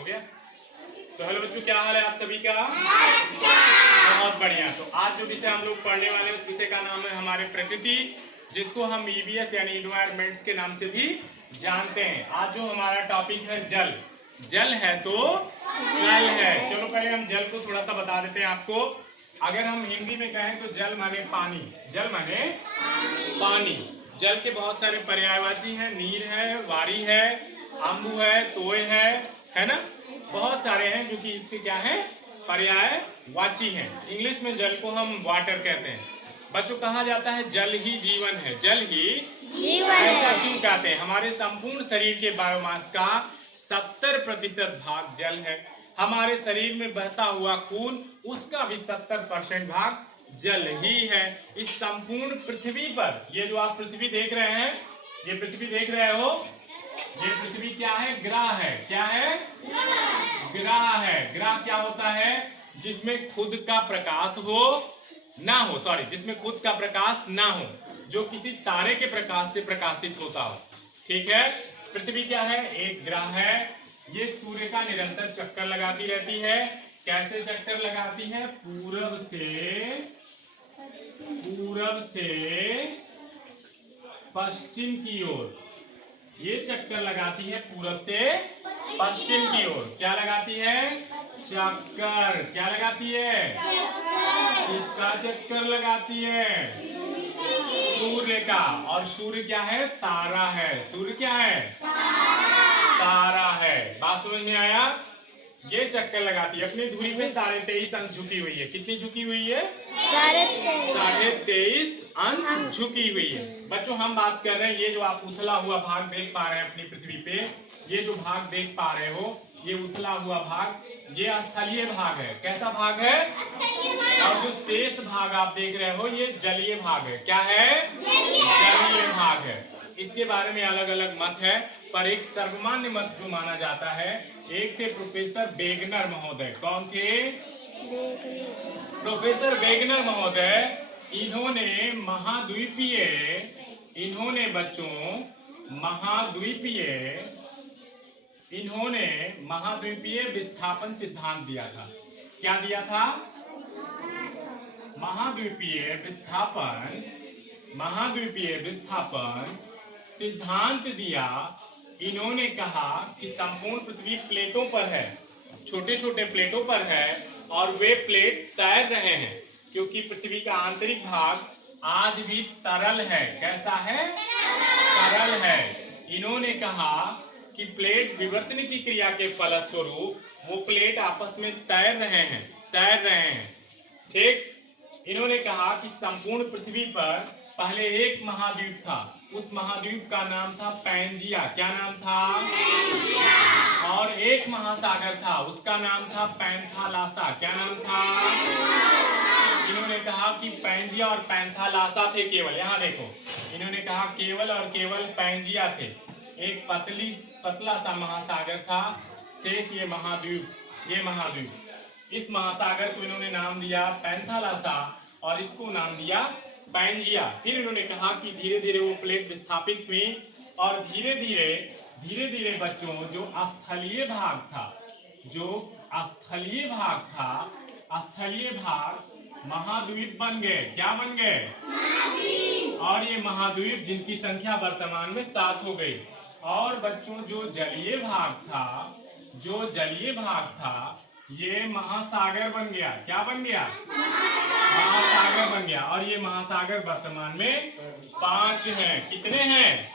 हो गया? तो हेलो बच्चों, क्या हाल है आप सभी का? बहुत बढ़िया। तो आज जो विषय हम लोग पढ़ने वाले हैं उस विषय का नाम है हमारे प्रकृति, जिसको हम ईवीएस यानी इन्वायरमेंट्स के नाम से भी जानते हैं। आज जो हमारा टॉपिक है जल। जल है तो कल है। चलो पहले हम जल को थोड़ा सा बता देते हैं आपको। अगर हम हिंदी में कहें तो जल माने पानी। जल माने पानी। जल के बहुत सारे पर्यायवाची हैं। नीर है, वारी है, अम्बु है, तोय है ना? बहुत सारे हैं जो कि इसके क्या है, पर्यायवाची हैं। इंग्लिश में जल को हम वाटर कहते हैं। बच्चों, कहा जाता है जल ही जीवन है। जल ही जीवन ऐसा क्यों कहते हैं? हमारे संपूर्ण शरीर के बायोमास का 70% भाग जल है। हमारे शरीर में बहता हुआ खून, उसका भी 70% भाग जल ही है। इस संपूर्ण पृथ्वी पर, ये जो आप पृथ्वी देख रहे हैं, ये पृथ्वी देख रहे हो, ये पृथ्वी क्या है? ग्रह है। क्या है? ग्रह है। ग्रह क्या होता है? जिसमें खुद का प्रकाश हो ना हो, सॉरी, जिसमें खुद का प्रकाश ना हो, जो किसी तारे के प्रकाश से प्रकाशित होता हो। ठीक है? पृथ्वी क्या है? एक ग्रह है। ये सूर्य का निरंतर चक्कर लगाती रहती है। कैसे चक्कर लगाती है? पूरब से पश्चिम की ओर। ये चक्कर लगाती है पूरब से पश्चिम की ओर। क्या लगाती है? चक्कर। क्या लगाती है? इसका चक्कर लगाती है सूर्य का। और सूर्य क्या है? तारा है। सूर्य क्या है? तारा है। बात समझ में आया? ये चक्कर लगाती है अपनी धुरी पे 23.5 अंश झुकी हुई है। कितनी झुकी हुई है? 23.5 अंश झुकी हुई है। बच्चों, हम बात कर रहे हैं, ये जो आप उथला हुआ भाग देख पा रहे हैं अपनी पृथ्वी पे, ये जो भाग देख पा रहे हो, ये उथला हुआ भाग, ये स्थलीय भाग है। कैसा भाग है? और जो शेष भाग आप देख रहे हो, ये जलीय भाग है। क्या है? जलीय भाग है। इसके बारे में अलग अलग मत है, पर एक सर्वमान्य मत जो माना जाता है, एक थे प्रोफेसर वेगनर महोदय। कौन थे? प्रोफेसर वेगनर महोदय। इन्होंने बच्चों महाद्वीपीय विस्थापन सिद्धांत दिया था। क्या दिया था? महाद्वीपीय विस्थापन सिद्धांत दिया। इन्होंने कहा कि संपूर्ण पृथ्वी प्लेटों पर है, छोटे छोटे प्लेटों पर है, और वे प्लेट तैर रहे हैं क्योंकि पृथ्वी का आंतरिक भाग आज भी तरल है। कैसा है? तरल है। इन्होंने कहा कि प्लेट विवर्तन की क्रिया के फलस्वरूप वो प्लेट आपस में तैर रहे हैं। ठीक? इन्होंने कहा कि संपूर्ण पृथ्वी पर पहले एक महाद्वीप था। उस महाद्वीप का नाम था पैंजिया। क्या नाम था? और एक महासागर था, उसका नाम था पैंथालासा। क्या नाम था? इन्होंने कहा कि पैंजिया और पैंथालासा थे केवल। यहाँ देखो, इन्होंने कहा केवल और केवल पैंजिया थे। एक पतला सा महासागर था, शेष ये महाद्वीप। इस महासागर को इन्होंने नाम दिया पैंथालासा और इसको नाम दिया पैंजिया। फिर इन्होंने कहा कि धीरे धीरे वो प्लेट विस्थापित हुई और धीरे धीरे बच्चों जो स्थलीय भाग महाद्वीप बन गए। क्या बन गए? और ये महाद्वीप जिनकी संख्या वर्तमान में 7 हो गई। और बच्चों जो जलीय भाग था ये महासागर बन गया। क्या बन गया? महासागर बन गया। और ये महासागर वर्तमान में 5 हैं। कितने हैं?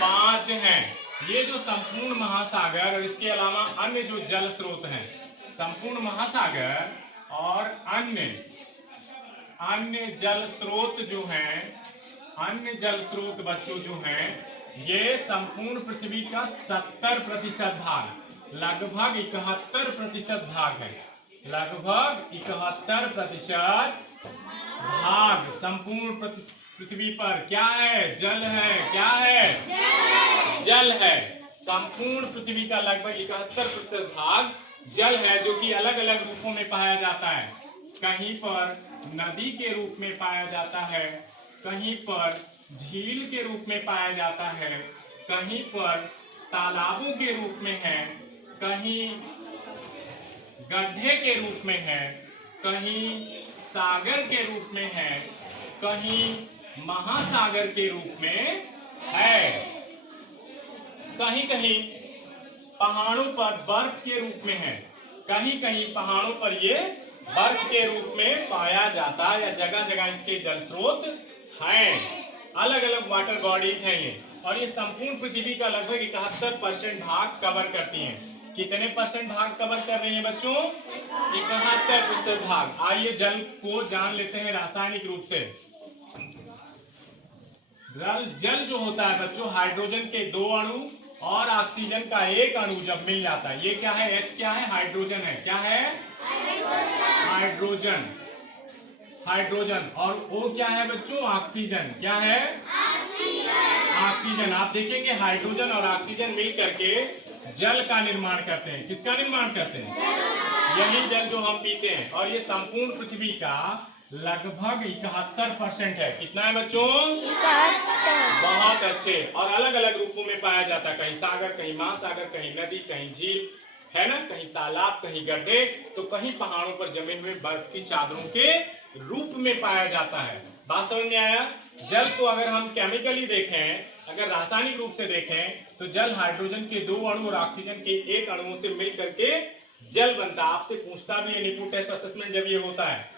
5 हैं। ये जो संपूर्ण महासागर और इसके अलावा अन्य जो जल स्रोत हैं, संपूर्ण महासागर और अन्य जल स्रोत बच्चों जो हैं, ये संपूर्ण पृथ्वी का 70% भाग, लगभग 71% भाग है। लगभग 71% भाग संपूर्ण पृथ्वी पर क्या है? जल है। क्या है? जल है। संपूर्ण पृथ्वी का लगभग 71% भाग जल है, जो कि अलग अलग रूपों में पाया जाता है। कहीं पर नदी के रूप में पाया जाता है, कहीं पर झील के रूप में पाया जाता है, कहीं पर तालाबों के रूप में है, कहीं गड्ढे के रूप में है, कहीं सागर के रूप में है, कहीं महासागर के रूप में है, कहीं कहीं पहाड़ों पर बर्फ के रूप में है, कहीं कहीं पहाड़ों पर ये बर्फ के रूप में पाया जाता है, या जगह जगह इसके जल स्रोत हैं। अलग अलग वाटर बॉडीज हैं ये, और ये संपूर्ण पृथ्वी का लगभग 71% भाग कवर करती हैं। कितने परसेंट भाग कवर कर रही हैं बच्चों? 71% भाग। आइए जल को जान लेते हैं रासायनिक रूप से। जल जो होता है बच्चों, हाइड्रोजन के 2 अणु और ऑक्सीजन का 1 अणु जब मिल जाता है, ये क्या है? H क्या है? हाइड्रोजन है। क्या है? हाइड्रोजन। हाइड्रोजन। और O क्या है बच्चों? ऑक्सीजन। क्या है? ऑक्सीजन। आप देखेंगे हाइड्रोजन और ऑक्सीजन मिल करके जल का निर्माण करते हैं। किसका निर्माण करते हैं? यही जल जो हम पीते हैं। और ये संपूर्ण पृथ्वी का लगभग 71% है। कितना है बच्चों? 71। बहुत अच्छे। और अलग अलग रूपों में पाया जाता है, कहीं सागर, कहीं महासागर, कहीं नदी, कहीं झील, है ना, कहीं तालाब, कहीं गड्ढे, तो कहीं पहाड़ों पर जमे हुए बर्फ की चादरों के रूप में पाया जाता है। बात समझ में आया? जल को अगर हम केमिकली देखें, अगर रासायनिक रूप से देखें, तो जल हाइड्रोजन के 2 अणु और ऑक्सीजन के 1 अणु से मिल करके जल बनता है। आपसे पूछता भी है निपुण टेस्ट असेसमेंट जब ये होता है,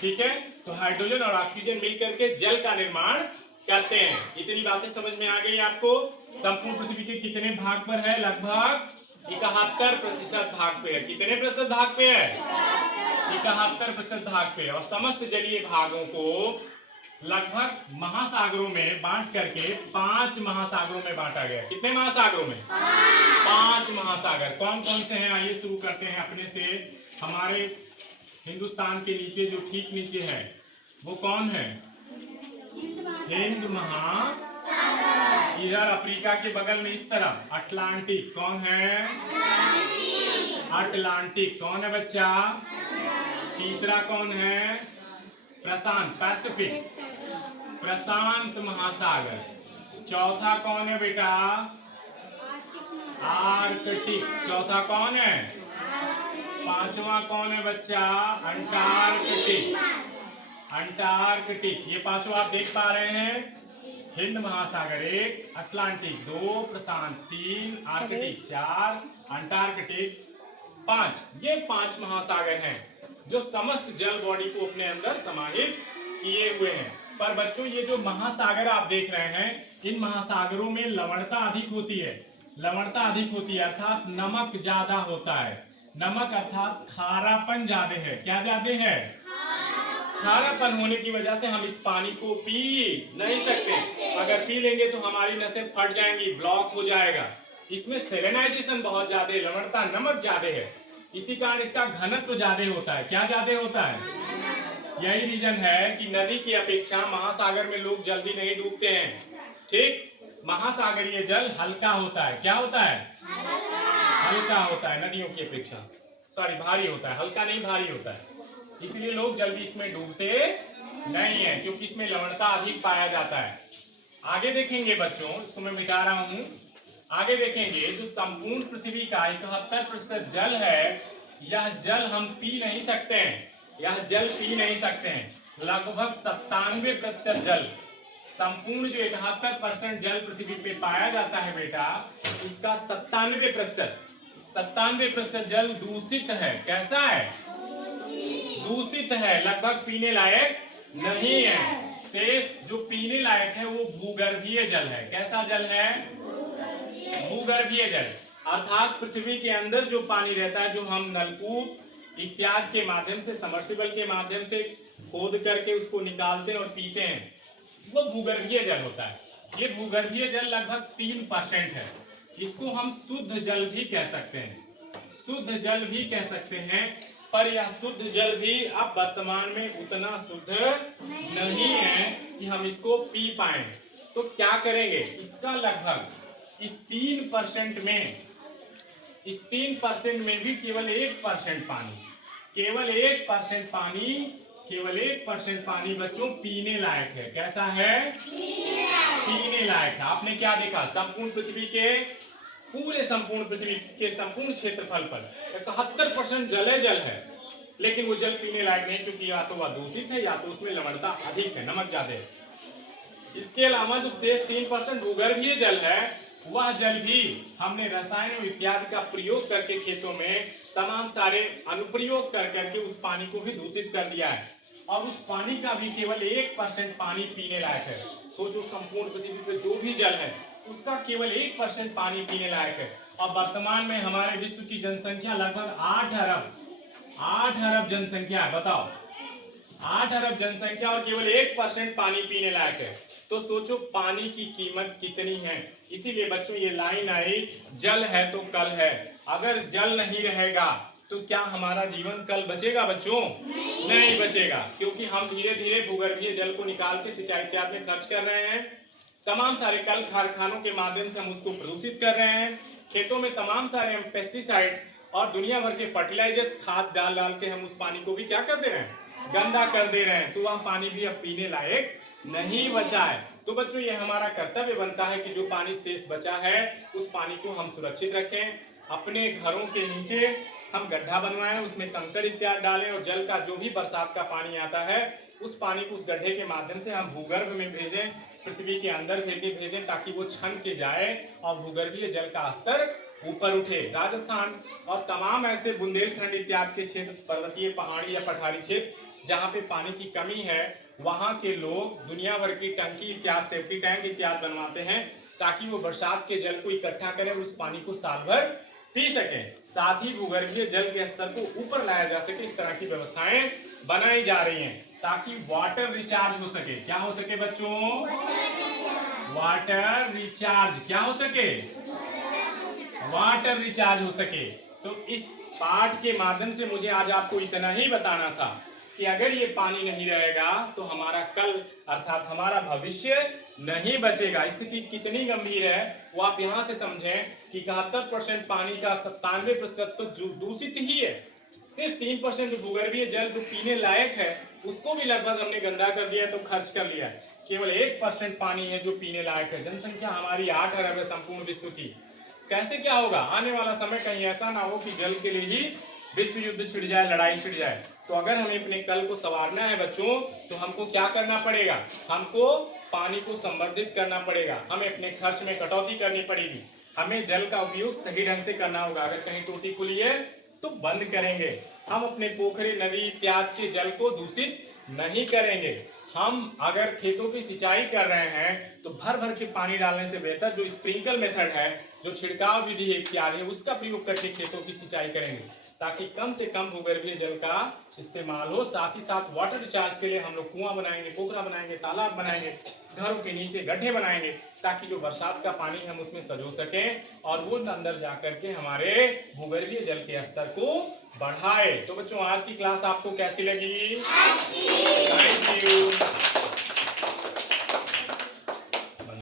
ठीक है? तो हाइड्रोजन और ऑक्सीजन मिल करके जल का निर्माण करते हैं। इतनी बातें समझ में आ गई आपको? संपूर्ण पृथ्वी के कितने भाग पर है? लगभग 71% भाग पे है। कितने प्रतिशत भाग पे है? 71% भाग पे। और समस्त जलीय भागों को लगभग महासागरों में बांट करके 5 महासागरों में बांटा गया। कितने महासागरों में? 5 महासागर। कौन कौन से हैं? आइए शुरू करते हैं अपने से। हमारे हिंदुस्तान के नीचे, जो ठीक नीचे है, वो कौन है? हिंद महासागर। इधर अफ्रीका के बगल में इस तरफ अटलांटिक। कौन है? अटलांटिक। कौन है बच्चा? तीसरा कौन है? प्रशांत, पैसिफिक, प्रशांत महासागर। चौथा कौन है बेटा? आर्कटिक। चौथा कौन है? पांचवा कौन है बच्चा? अंटार्कटिक। अंटार्कटिक। ये पांचों आप देख पा रहे हैं। हिंद महासागर 1, अटलांटिक 2, प्रशांत 3, आर्कटिक 4, अंटार्कटिक 5। ये 5 महासागर हैं जो समस्त जल बॉडी को अपने अंदर समाहित किए हुए हैं। पर बच्चों, ये जो महासागर आप देख रहे हैं, इन महासागरों में लवणता अधिक होती है। लवणता अधिक होती है अर्थात नमक ज्यादा होता है। नमक अर्थात खारापन ज्यादा है। क्या ज्यादा है? खारापन होने की वजह से हम इस पानी को पी नहीं सकते। अगर पी लेंगे तो हमारी नसें फट जाएंगी, ब्लॉक हो जाएगा। इसमें सेलेनाइजेशन बहुत ज्यादा है, लवणता, नमक ज्यादा है। इसी कारण इसका घनत्व ज्यादा होता है। क्या ज्यादा होता है? यही रीजन है कि नदी की अपेक्षा महासागर में लोग जल्दी नहीं डूबते हैं। ठीक? महासागरीय जल हल्का होता है। क्या होता है? हल्का होता है नदियों की अपेक्षा। सॉरी, भारी होता है। हल्का नहीं, भारी होता है। इसलिए लोग जल्दी इसमें डूबते नहीं है, क्योंकि इसमें लवणता अधिक पाया जाता है। आगे देखेंगे बच्चों, इसको मैं मिटा रहा हूं। आगे देखेंगे, जो संपूर्ण पृथ्वी का 71% जल है, यह जल हम पी नहीं सकते हैं। यह जल पी नहीं सकते हैं। लगभग 97% जल, संपूर्ण जो 71% जल पृथ्वी पे पाया जाता है बेटा, इसका 97% जल दूषित है। कैसा है? दूषित है, लगभग पीने लायक नहीं है। शेष जो पीने लायक है वो भूगर्भीय जल है। कैसा जल है? भूगर्भीय जल। अर्थात पृथ्वी के अंदर जो पानी रहता है, जो हम नलकूप इत्यादि के माध्यम से, सबमर्सिबल के माध्यम से खोद करके उसको निकालते हैं और पीते हैं, वो भूगर्भीय जल होता है। ये भूगर्भीय जल लगभग 3% है। इसको हम शुद्ध जल भी कह सकते हैं। शुद्ध जल भी कह सकते हैं, पर यह शुद्ध जल भी अब वर्तमान में उतना शुद्ध नहीं है कि हम इसको पी पाए। तो क्या करेंगे? इसका लगभग इस 3% में भी केवल 1% पानी, केवल 1% पानी बच्चों पीने लायक है। कैसा है? पीने लायक है। आपने क्या देखा? संपूर्ण पृथ्वी के पूरे संपूर्ण पृथ्वी के संपूर्ण क्षेत्रफल पर 71% जल है, लेकिन वो जल पीने लायक नहीं, क्योंकि या तो वह दूषित है या तो उसमें लवणता अधिक है, नमक ज्यादा है। इसके अलावा जो शेष 3% भूगर्भीय जल है, वह जल भी हमने रसायनों इत्यादि का प्रयोग करके खेतों में तमाम सारे अनुप्रयोग कर करके उस पानी को भी दूषित कर दिया है, और उस पानी का भी केवल 1% पानी पीने लायक है। सोचो, संपूर्ण पृथ्वी पर जो भी जल है उसका केवल 1% पानी पीने लायक है। और वर्तमान में हमारे विश्व की जनसंख्या लगभग 8 अरब जनसंख्या है। बताओ, 8 अरब जनसंख्या और केवल 1% पानी पीने लायक है, तो सोचो पानी की कीमत कितनी है। इसीलिए बच्चों ये लाइन आई, जल है तो कल है। अगर जल नहीं रहेगा तो क्या हमारा जीवन कल बचेगा बच्चों? नहीं बचेगा, क्योंकि हम धीरे धीरे भूगर्भीय जल को निकाल के सिंचाई इत्यादि में खर्च कर रहे हैं। तमाम सारे कल कारखानों के माध्यम से हम उसको प्रदूषित कर रहे हैं। खेतों में तमाम सारे हम पेस्टिसाइड्स और दुनिया भर के फर्टिलाइजर्स खाद डाल डाल के हम उस पानी को भी क्या कर दे रहे हैं? गंदा कर दे रहे हैं। तो वह पानी भी अब पीने लायक नहीं बचा है। तो बच्चों ये हमारा कर्तव्य बनता है कि जो पानी शेष बचा है उस पानी को हम सुरक्षित रखें। अपने घरों के नीचे हम गड्ढा बनवाएं, उसमें कंकड़ इत्यादि डालें, और जल का जो भी बरसात का पानी आता है उस पानी को उस गड्ढे के माध्यम से हम भूगर्भ में भेजें, पृथ्वी के अंदर भेजें, ताकि वो छन के जाए और भूगर्भीय जल का स्तर ऊपर उठे। राजस्थान और तमाम ऐसे बुंदेलखंड इत्यादि के क्षेत्र, पर्वतीय पहाड़ी या पठारी क्षेत्र जहाँ पे पानी की कमी है, वहाँ के लोग दुनिया भर की टंकी इत्यादि, सेफ्टी टैंक इत्यादि बनवाते हैं, ताकि वो बरसात के जल को इकट्ठा करें और उस पानी को साल भर पी सकें। साथ ही भूगर्भीय जल के स्तर को ऊपर लाया जा सके, इस तरह की व्यवस्थाएं बनाई जा रही हैं, ताकि वाटर रिचार्ज हो सके। क्या हो सके बच्चों? Water recharge. क्या हो सके? वाटर रिचार्ज हो सके। तो इस पाठ के माध्यम से मुझे आज आपको इतना ही बताना था कि अगर ये पानी नहीं रहेगा तो हमारा कल अर्थात हमारा भविष्य नहीं बचेगा। स्थिति कितनी गंभीर है वो आप यहाँ से समझें कि 71% पानी का 97% तो दूषित ही है। सिर्फ 3% जो भूगर्भीय जल जो पीने लायक है उसको भी लगभग हमने गंदा कर दिया, तो खर्च कर लिया। केवल 1% पानी है जो पीने लायक है। जनसंख्या हमारी 8 अरब है संपूर्ण विश्व की। कैसे क्या होगा? आने वाला समय कहीं ऐसा ना हो कि जल के लिए ही विश्व युद्ध छिड़ जाए, लड़ाई छिड़ जाए। तो अगर हमें अपने कल को संवारना है बच्चों, तो हमको क्या करना पड़ेगा? हमको पानी को संवर्धित करना पड़ेगा। हमें अपने खर्च में कटौती करनी पड़ेगी। हमें जल का उपयोग सही ढंग से करना होगा। अगर कहीं टूटी खुली है तो बंद करेंगे। हम अपने पोखरे, नदी इत्यादि के जल को दूषित नहीं करेंगे। हम अगर खेतों की सिंचाई कर रहे हैं तो भर भर के पानी डालने से बेहतर जो स्प्रिंकल मेथड है, जो छिड़काव विधि इत्यादि है, उसका प्रयोग करके खेतों की सिंचाई करेंगे, ताकि कम से कम भूगर्भीय जल का इस्तेमाल हो। साथ ही साथ वाटर रिचार्ज के लिए हम लोग कुआं बनाएंगे, पोखरा बनाएंगे, तालाब बनाएंगे, घरों के नीचे गड्ढे बनाएंगे, ताकि जो बरसात का पानी हम उसमें सजो सकें और वो अंदर जा करके हमारे भूगर्भीय जल के स्तर को बढ़ाए। तो बच्चों आज की क्लास आपको कैसी लगी? Thank you.